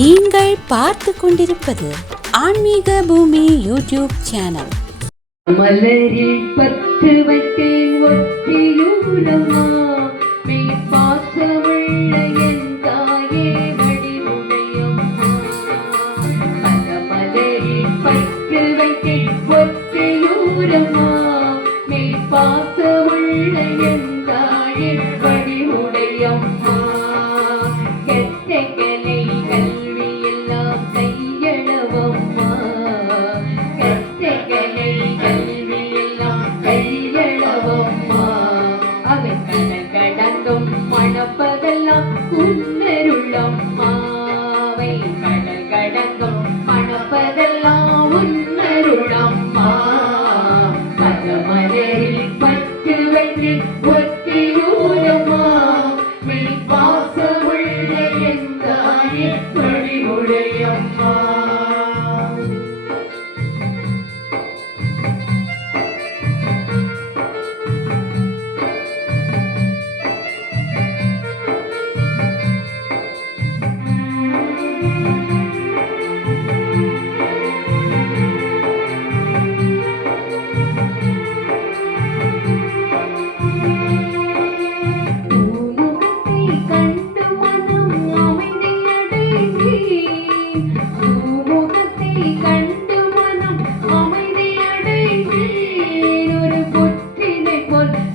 நீங்கள் பார்த்து கொண்டிருப்பது ஆன்மீக பூமி யூடியூப் சேனல். மலரில் பத்து வைத்தேன் ஒற்றியூரமா பாசமுள்ள என் தாயே வடிவுடையம்மா. பல மலரில் பத்து வைத்தேன் ஒற்றியூரமா பாசமுள்ள என் தாயே வடிவுடையம்மா. உன்னருளம்மாவை கடல் கடந்தும் மணப்பதெல்லாம் உன்னருளம்மா. பதமலரில் பட்டு வைத்து ஒத்தியூரம்மா மெய் பாசமுள்ள என் தாயே வடிவுடையம்மா.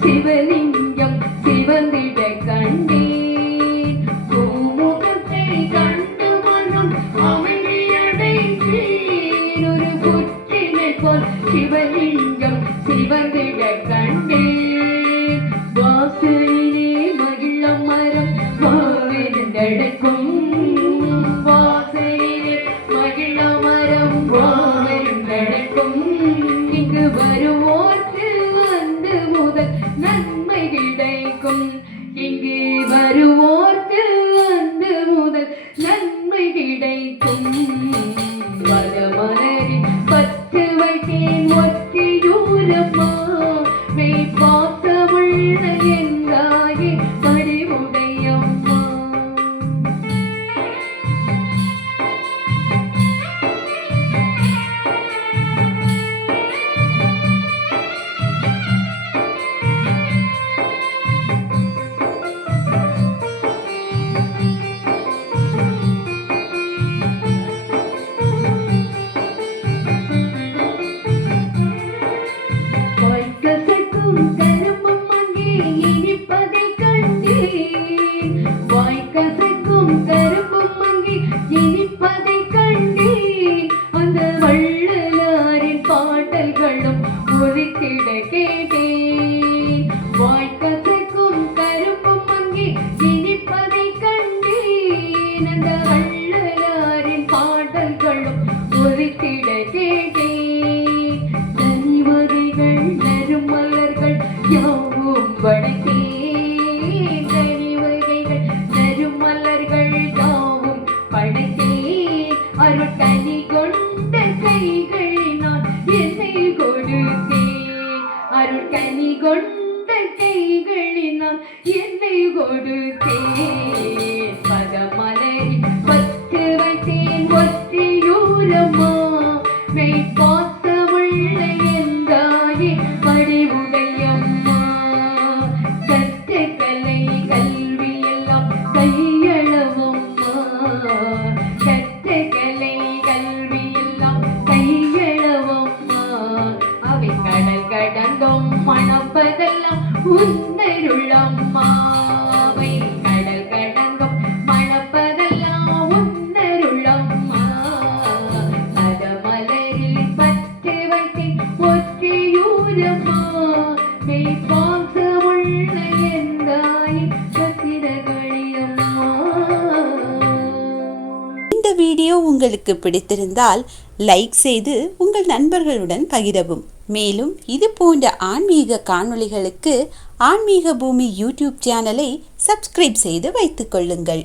சிவலிங்கம் சிவந்திட கண்டேன் பூமுகத்தை கண்டு மனம் அமைதியடைந்தேன். ஒரு புற்றினை போல் சிவலிங்கம் சிவந்திட கண்டேன். வாசலிலே மகிழ மரம் வாவென்றடைக்கும் வாசலிலே மகிழ மரம் வாவென்றடைக்கும். இங்கு வருவோர்க்கு வந்து முதல் நன்மை கிடைக்கும். இங்கு வருவோர்க்கு வந்து முதல் நன்மை கிடைக்கும். வடமலரில் பத்து வைத்தேன் ஒற்றியூரம்மா மெய் பாசமுள்ள என் தாயே வடிவுடையம்மா. கரும்பும் அங்கே இனிப்பதை கண்டேன். வாய்க்கசைக்கும் கரும்பும் அங்கே இனிப்பதை கண்டேன். அந்த வள்ளலாரின் பாடல்களும் ஒலித்திட கேட்டேன். வாய்க்கசைக்கும் கரும்பும் அங்கே இனிப்பதை கண்டேன். அந்த வள்ளலாரின் பாடல்களும் ஒலித்திட கேட்டேன். யாவும் படைத்தேன் கனிவகைகள் நறுமலர்கள் யாவும் படைத்தேன். அருட்கனி கொண்ட கைகளினால் என்னை கொடுத்தேன். அருட்கனி கொண்ட கைகளினால் என்னை கொடுத்தேன். பதமலரில் பத்து வைத்தேன் ஒற்றியூரம்மா மெய் பாசமுள்ள என் தாயே வடிவுடையம்மா. கலை கல்வி எல்லாம் கையளவம்மா. கலை கல்வி எல்லாம் கையளவம்மா. அவை கடல் கடந்தும் மணப்பதெல்லாம் உன்னருளம்மா. அவை கடல் கடந்தும் மணப்பதெல்லாம் உன்னருளம்மா. பதமலரில் பத்து வைத்தேன் ஒற்றியூரம்மா மெய் பாசமுள்ள என் தாயே வடிவுடையம்மா. இந்த வீடியோ உங்களுக்கு பிடித்திருந்தால் லைக் செய்து உங்கள் நண்பர்களுடன் பகிரவும். மேலும் இது போன்ற ஆன்மீக காணொளிகளுக்கு ஆன்மீக பூமி யூடியூப் சேனலை சப்ஸ்கிரைப் செய்து வைத்துக் கொள்ளுங்கள்.